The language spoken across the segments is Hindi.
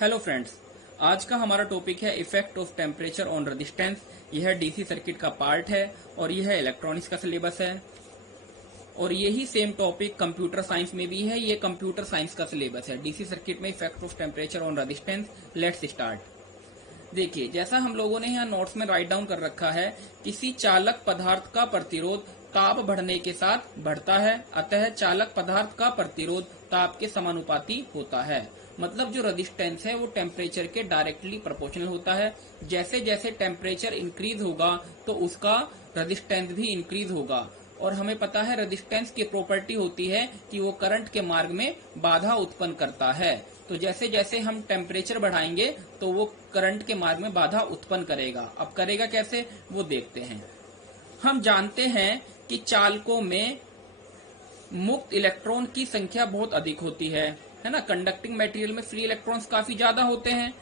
हेलो फ्रेंड्स, आज का हमारा टॉपिक है effect of temperature on resistance. यह डीसी सर्किट का पार्ट है और यह इलेक्ट्रॉनिक्स का सिलेबस है। और यही सेम टॉपिक कंप्यूटर साइंस में भी है। ये कंप्यूटर साइंस का सिलेबस है। डीसी सर्किट में effect of temperature on resistance. Let's start. देखिए, जैसा हम लोगों ने यहाँ नोट्स में राइट डाउन कर रखा है, किसी चालक पदार्थ का प्रतिरोध ताप बढ़ने के साथ बढ़ता है, अतः चालक पदार्थ का प्रतिरोध ताप के समानुपाती होता है। मतलब जो रेजिस्टेंस है वो टेम्परेचर के डायरेक्टली प्रोपोर्शनल होता है। जैसे जैसे टेम्परेचर इंक्रीज होगा तो उसका रेजिस्टेंस भी इंक्रीज होगा। और हमें पता है रेजिस्टेंस की प्रॉपर्टी होती है कि वो करंट के मार्ग में बाधा उत्पन्न करता है। तो जैसे जैसे हम टेम्परेचर बढ़ाएंगे तो वो करंट के मार्ग में बाधा उत्पन्न करेगा। अब करेगा कैसे, वो देखते हैं। हम जानते हैं कि चालकों में मुक्त इलेक्ट्रॉन की संख्या बहुत अधिक होती है ना। कंडक्टिंग मटेरियल में फ्री इलेक्ट्रॉन्स काफी ज्यादा होते हैं।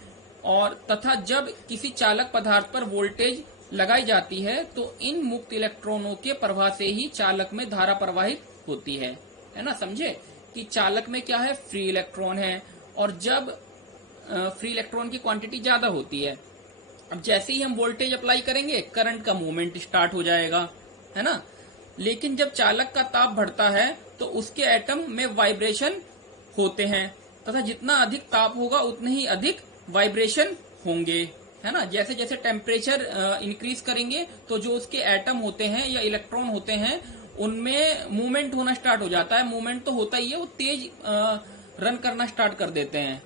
और तथा जब किसी चालक पदार्थ पर वोल्टेज लगाई जाती है तो इन मुक्त इलेक्ट्रॉनों के प्रवाह से ही चालक में धारा प्रवाहित होती है ना। समझे कि चालक में क्या है, फ्री इलेक्ट्रॉन है। और जब फ्री इलेक्ट्रॉन की क्वांटिटी ज्यादा होती है, अब जैसे ही हम वोल्टेज अप्लाई करेंगे करंट का मूवमेंट स्टार्ट हो जाएगा, है ना। लेकिन जब चालक का ताप बढ़ता है तो उसके एटम में वाइब्रेशन होते हैं तथा जितना अधिक ताप होगा उतने ही अधिक वाइब्रेशन होंगे, है ना। जैसे जैसे टेम्परेचर इंक्रीज करेंगे तो जो उसके एटम होते हैं या इलेक्ट्रॉन होते हैं उनमें मूवमेंट होना स्टार्ट हो जाता है। मूवमेंट तो होता ही है, वो तेज रन करना स्टार्ट कर देते हैं।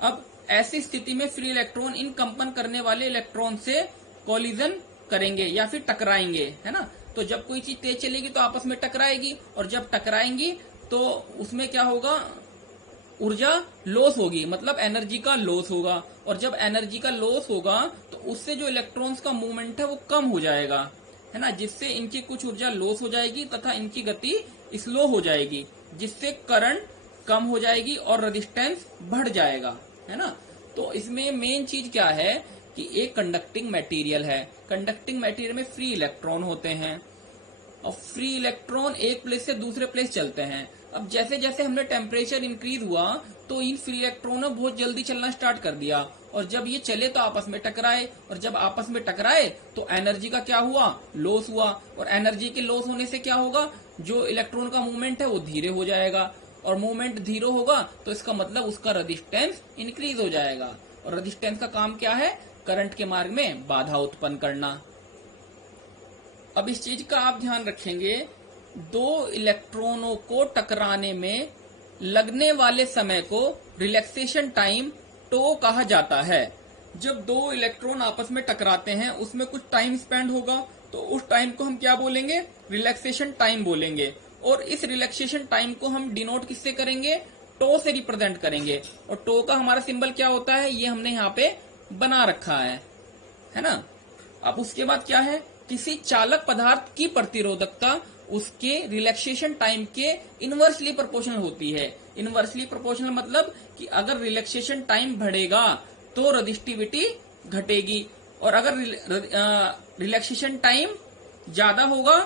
अब ऐसी स्थिति में फ्री इलेक्ट्रॉन इन कंपन करने वाले इलेक्ट्रॉन से कोलिजन करेंगे या फिर टकराएंगे, है ना। तो जब कोई चीज तेज चलेगी तो आपस में टकराएगी, और जब टकराएंगी तो उसमें क्या होगा, ऊर्जा लॉस होगी, मतलब एनर्जी का लॉस होगा। और जब एनर्जी का लॉस होगा तो उससे जो इलेक्ट्रॉन्स का मूवमेंट है वो कम हो जाएगा, है ना। जिससे इनकी कुछ ऊर्जा लॉस हो जाएगी तथा इनकी गति स्लो हो जाएगी, जिससे करंट कम हो जाएगी और रेजिस्टेंस बढ़ जाएगा, है ना। तो इसमें मेन चीज क्या है कि एक कंडक्टिंग मटेरियल है। कंडक्टिंग मटेरियल में फ्री इलेक्ट्रॉन होते हैं और फ्री इलेक्ट्रॉन एक प्लेस से दूसरे प्लेस चलते हैं। अब जैसे जैसे हमने टेम्परेचर इंक्रीज हुआ तो इन फ्री इलेक्ट्रॉन ने बहुत जल्दी चलना स्टार्ट कर दिया, और जब ये चले तो आपस में टकराए, और जब आपस में टकराए तो एनर्जी का क्या हुआ, लॉस हुआ। और एनर्जी के लॉस होने से क्या होगा, जो इलेक्ट्रॉन का मूवमेंट है वो धीरे हो जाएगा, और मूवमेंट धीरे होगा तो इसका मतलब उसका रेजिस्टेंस इंक्रीज हो जाएगा। और रेजिस्टेंस का काम क्या है, करंट के मार्ग में बाधा उत्पन्न करना। अब इस चीज का आप ध्यान रखेंगे, दो इलेक्ट्रॉनों को टकराने में लगने वाले समय को रिलैक्सेशन टाइम टो कहा जाता है। जब दो इलेक्ट्रॉन आपस में टकराते हैं उसमें कुछ टाइम स्पेंड होगा, तो उस टाइम को हम क्या बोलेंगे, रिलैक्सेशन टाइम बोलेंगे। और इस रिलैक्सेशन टाइम को हम डिनोट किससे करेंगे, टो से रिप्रेजेंट करेंगे। और टो का हमारा सिंबल क्या होता है, ये हमने यहाँ पे बना रखा है ना। अब उसके बाद क्या है, किसी चालक पदार्थ की प्रतिरोधकता उसके रिलैक्सेशन टाइम के इनवर्सली प्रोपोर्शनल होती है। इनवर्सली प्रोपोर्शनल मतलब कि अगर रिलैक्सेशन टाइम बढ़ेगा तो रेजिस्टिविटी घटेगी, और अगर रिलैक्सेशन टाइम ज्यादा होगा,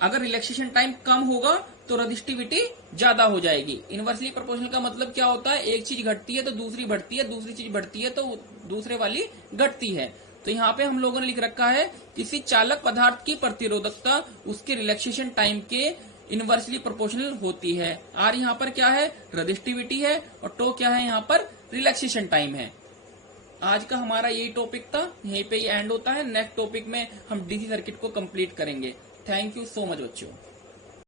अगर रिलैक्सेशन टाइम कम होगा तो रेजिस्टिविटी ज्यादा हो जाएगी। इनवर्सली प्रोपोर्शनल का मतलब क्या होता है, एक चीज घटती है तो दूसरी बढ़ती है, दूसरी चीज बढ़ती है तो दूसरे वाली घटती है। तो यहाँ पे हम लोगों ने लिख रखा है, किसी चालक पदार्थ की प्रतिरोधकता उसके रिलैक्सेशन टाइम के इनवर्सली प्रोपोर्शनल होती है। आर यहाँ पर क्या है, रेजिस्टिविटी है, और टो क्या है, यहाँ पर रिलैक्सेशन टाइम है। आज का हमारा यही टॉपिक था, यहीं पे ये एंड होता है। नेक्स्ट टॉपिक में हम डीसी सर्किट को कंप्लीट करेंगे। थैंक यू सो मच बच्चों।